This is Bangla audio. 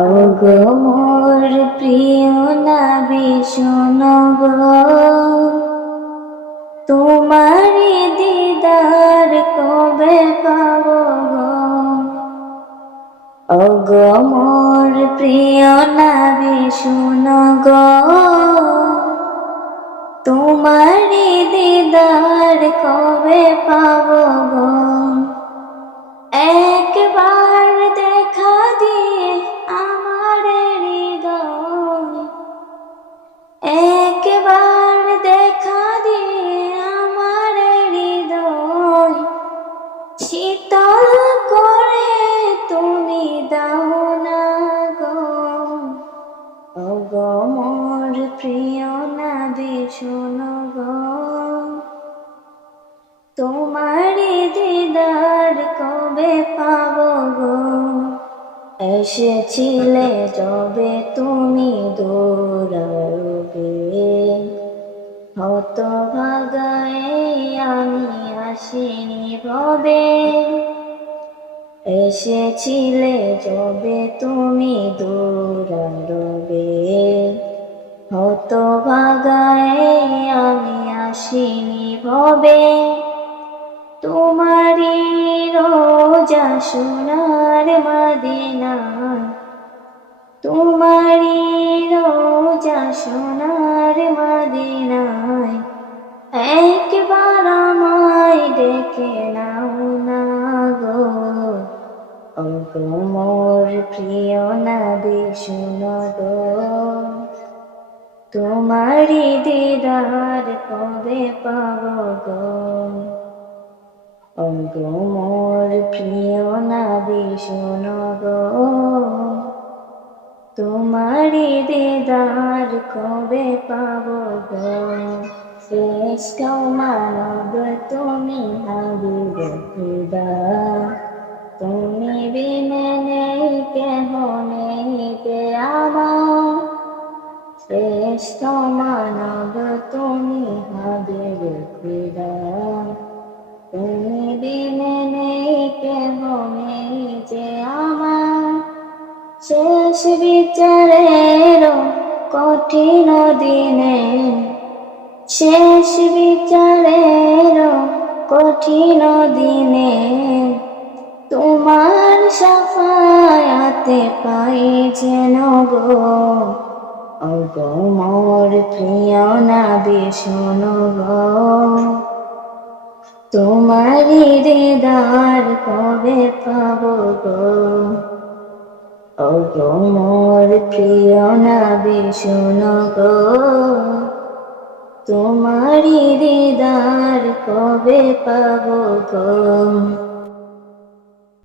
ওগো মোর প্রিয় নাবি শোনব তোমারি দিদার কবে পাব গো? ওগো মোর প্রিয় নাবি, শুন তোমারি দিদার কবে পাব প্রিয় নাবি শোনো গো। তোমারি দিদার কবে পাব গো? এসেছিলে যবে তুমি দৌড়াবে হত আমি আসিনি ভবে এসেছিলে যবে তুমি দৌড়াবে হত ভাগায় আমি আসিনি ভবে। তোমারি রোজা সোনার মদিনা। তোমারি রোজা সোনার মাদিনায় একবার আমায় ডেকে নাও না গো। ওগো মোর প্রিয় না শুনো গো। তোমারি দিদার কবে পাবো গো। ওগো মোর প্রিয় নবী, শুনো গো। তোমারি দিদার কবে পাবো গো? শ্রেষ্ঠ মানব তুমি হাবিব খুদা তুমি বিনে নেই কেহ শ্রেষ্ঠ মানব তুমি হাবিব খুদা তুমি বিনে নেই কেহ নেই যে আমার শেষ বিচারের কঠিন দিনে, শেষ বিচারের কঠিন দিনে, তোমার সাফায়াতে পাই যেন গো। ওগো মোর প্রিয় নাবি, শোনো গো। তোমারি দিদার কবে পাব গো? মোর প্রিয় নাবি, শোনো গো। তোমারি দিদার কবে পাব গো?